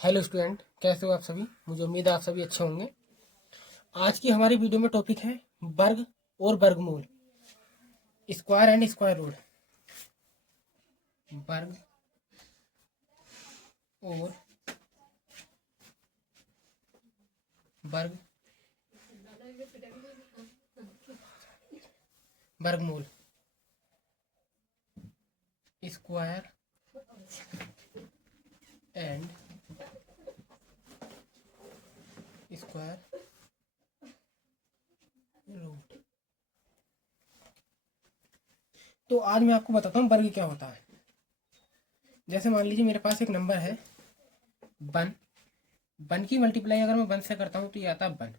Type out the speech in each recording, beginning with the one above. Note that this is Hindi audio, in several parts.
हेलो स्टूडेंट, कैसे हो आप सभी। मुझे उम्मीद है आप सभी अच्छे होंगे। आज की हमारी वीडियो में टॉपिक है वर्ग और वर्गमूल, स्क्वायर एंड स्क्वायर रूट। वर्ग और वर्ग वर्गमूल, स्क्वायर एंड स्क्वायर रूट। तो आज मैं आपको बताता हूँ वर्ग क्या होता है। जैसे मान लीजिए मेरे पास एक नंबर है वन। वन की मल्टीप्लाई अगर मैं वन से करता हूँ तो ये आता है वन।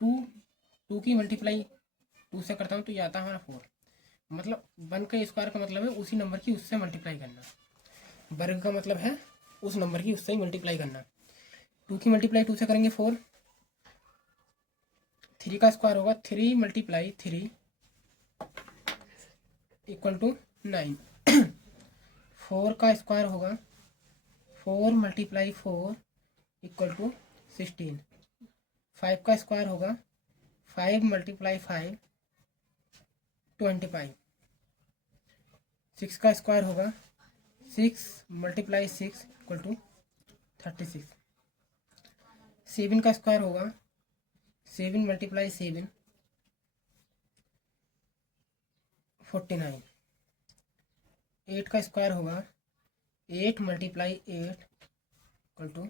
टू टू की मल्टीप्लाई टू से करता हूँ तो ये आता है हमारा फोर। मतलब वन का स्क्वायर का मतलब है उसी नंबर की उससे मल्टीप्लाई करना। वर्ग का मतलब है उस नंबर की उससे ही मल्टीप्लाई करना। टू की मल्टीप्लाई टू से करेंगे फोर। थ्री का स्क्वायर होगा three multiply three equal to nine. Four का स्क्वायर होगा four multiply four equal to sixteen. Five का स्क्वायर होगा five multiply five twenty five. Six का स्क्वायर होगा six multiply six equal to thirty six. Seven का स्क्वायर होगा seven multiply seven forty nine. Eight का स्क्वायर होगा eight multiply eight equal to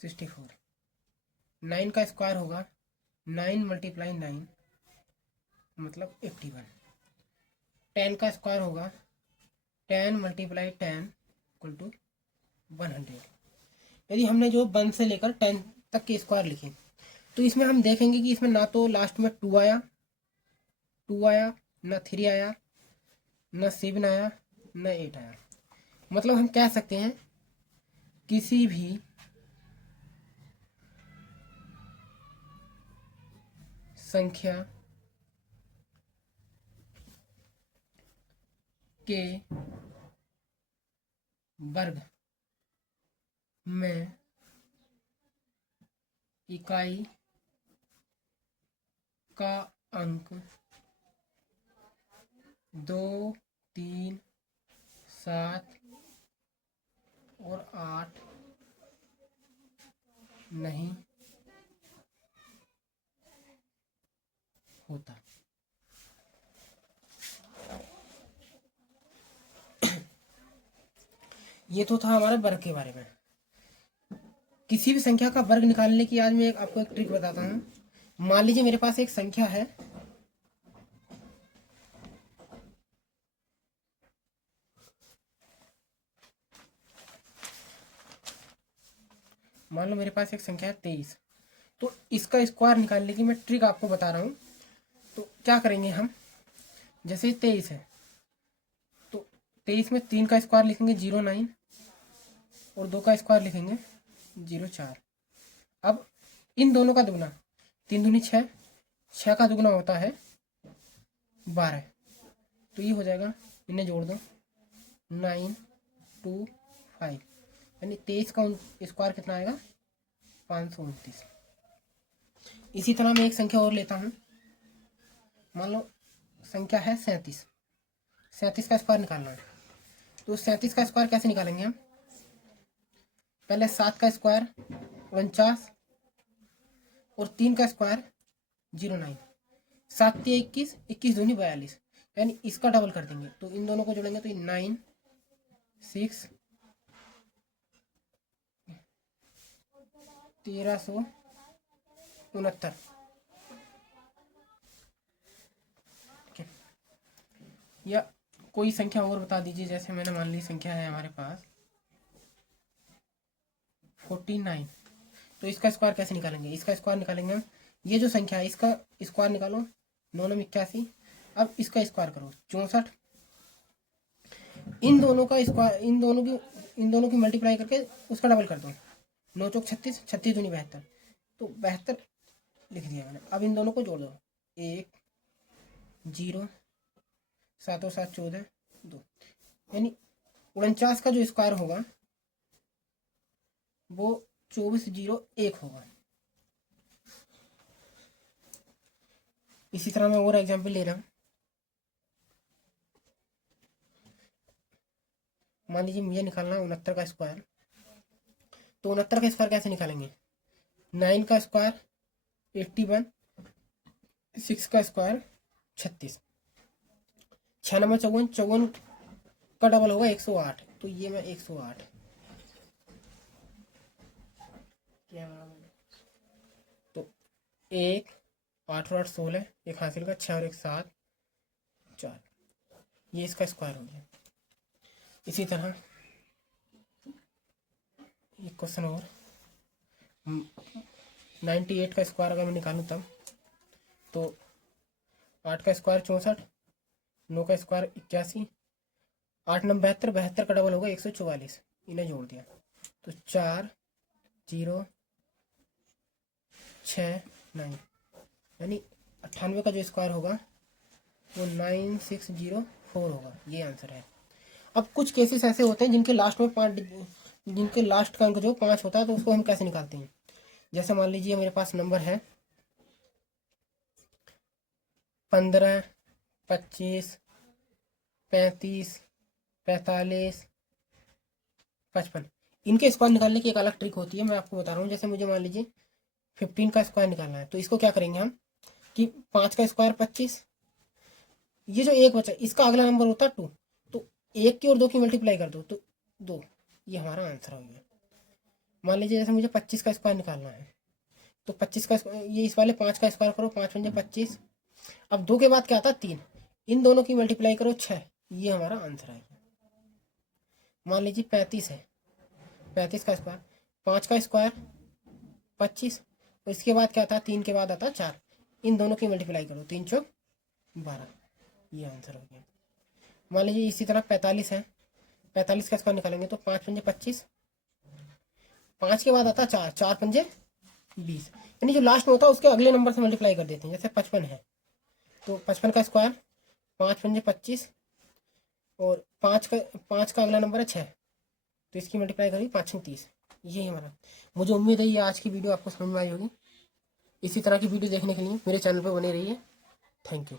sixty four. Nine का स्क्वायर होगा नाइन मल्टीप्लाई नाइन मतलब एट्टी वन। टेन का स्क्वायर होगा ten multiply ten equal to one hundred. यदि हमने जो वन से लेकर टेन तक के स्क्वायर लिखे तो इसमें हम देखेंगे कि इसमें ना तो लास्ट में टू आया, ना थ्री आया, ना सेवन आया, ना एट आया। मतलब हम कह सकते हैं किसी भी संख्या के वर्ग में इकाई का अंक दो, तीन, सात और आठ नहीं होता। ये तो था हमारे वर्ग के बारे में। किसी भी संख्या का वर्ग निकालने की आज मैं आपको एक ट्रिक बताता हूँ। मान लीजिए मेरे पास एक संख्या है मान लो मेरे पास एक संख्या है 23। तो इसका स्क्वायर निकालने की मैं ट्रिक आपको बता रहा हूँ। तो क्या करेंगे हम, जैसे 23 है तो 23 में तीन का स्क्वायर लिखेंगे 09 और दो का स्क्वायर लिखेंगे 04। अब इन दोनों का दुगना, तीन दूनी छः, छः का दुगना होता है 12। तो ये हो जाएगा, इन्हें जोड़ दो 925, यानी 23 का स्क्वायर कितना आएगा 529। इसी तरह मैं एक संख्या और लेता हूँ। मान लो संख्या है 37। 37 का स्क्वायर निकालना है तो 37 का स्क्वायर कैसे निकालेंगे हम, पहले 7 का स्क्वायर 49 और तीन का स्क्वायर 09। 7 3 21, 21 दूनी 42, यानी इसका डबल कर देंगे तो इन दोनों को जोड़ेंगे तो 9 6 1369। या कोई संख्या और बता दीजिए, जैसे मैंने मान ली संख्या है हमारे पास 49। तो इसका स्क्वायर कैसे निकालेंगे, इसका स्क्वायर निकालेंगे हम, ये जो संख्या है इसका स्क्वायर निकालो 9 9 81। अब इसका स्क्वायर करो 64। इन दोनों का स्क्वायर, इन दोनों की मल्टीप्लाई करके उसका डबल कर दो, 9 चौक 36, 36 दूनी 72, तो 72 लिख दिया मैंने। अब इन दोनों को जोड़ दो, 1 0 7 और 7 14 2, यानी 49 का जो स्क्वायर होगा वो 2401 होगा। इसी तरह मैं और एग्जाम्पल ले रहा हूँ। मान लीजिए मुझे निकालना है 69 का स्क्वायर। तो 69 का स्क्वायर कैसे निकालेंगे? 9 का स्क्वायर 81, 6 का स्क्वायर 36, 6 नंबर 54, 54 का डबल होगा 108। तो ये मैं 108 क्या, तो 1 8 और 8 16, एक हासिल का 6 और 1 7 4, ये इसका स्क्वायर हो गया। इसी तरह एक क्वेश्चन और, 98 का स्क्वायर अगर मैं निकालूँ तब, तो 8 का स्क्वायर 64, 9 का स्क्वायर 81, 8 9 72, 72 का डबल होगा 144, इन्हें जोड़ दिया तो 4 0 6 9, यानी 98 का जो स्क्वायर होगा वो 9604 होगा। ये आंसर है। अब कुछ केसेस ऐसे होते हैं जिनके लास्ट में 5, जिनके लास्ट का अंक जो 5 होता है, तो उसको हम कैसे निकालते हैं? जैसे मान लीजिए मेरे पास नंबर है 15, 25, 35, 45, 55। इनके स्क्वायर निकालने की एक अलग ट्रिक होती है, मैं आपको बता रहा हूँ। जैसे मुझे मान लीजिए 15 का स्क्वायर निकालना है, तो इसको क्या करेंगे हम कि 5 का स्क्वायर 25, ये जो एक बचा इसका अगला नंबर होता है 2, तो 1 की और 2 की मल्टीप्लाई कर दो तो 2, ये हमारा आंसर हो गया। मान लीजिए जैसे मुझे 25 का स्क्वायर निकालना है, तो 25 का ये इस वाले 5 का स्क्वायर करो, 5 पंजे 25, अब 2 के बाद क्या आता है 3, इन दोनों की मल्टीप्लाई करो 6, ये हमारा आंसर है। मान लीजिए 35 है, 35 का स्क्वायर, 5 का स्क्वायर 25, और इसके बाद क्या आता है 3 के बाद आता है 4, इन दोनों की मल्टीप्लाई करो, 3 चौक 12, ये आंसर हो गया। मान लीजिए इसी तरह 45 है, 45 का स्क्वायर निकालेंगे तो 5 पंजे 25, 5 के बाद आता है 4, 4 पंजे 20, यानी जो लास्ट में होता है उसके अगले नंबर से मल्टीप्लाई कर देते हैं। जैसे 55 है, तो 55 का स्क्वायर 5 पंजे 25, और 5 का अगला नंबर है 6, तो इसकी मल्टीप्लाई करिए 5 6 30, ये हमारा। मुझे उम्मीद है ये आज की वीडियो आपको समझ में आई होगी। इसी तरह की वीडियो देखने के लिए मेरे चैनल पर बने रहिए। Thank you.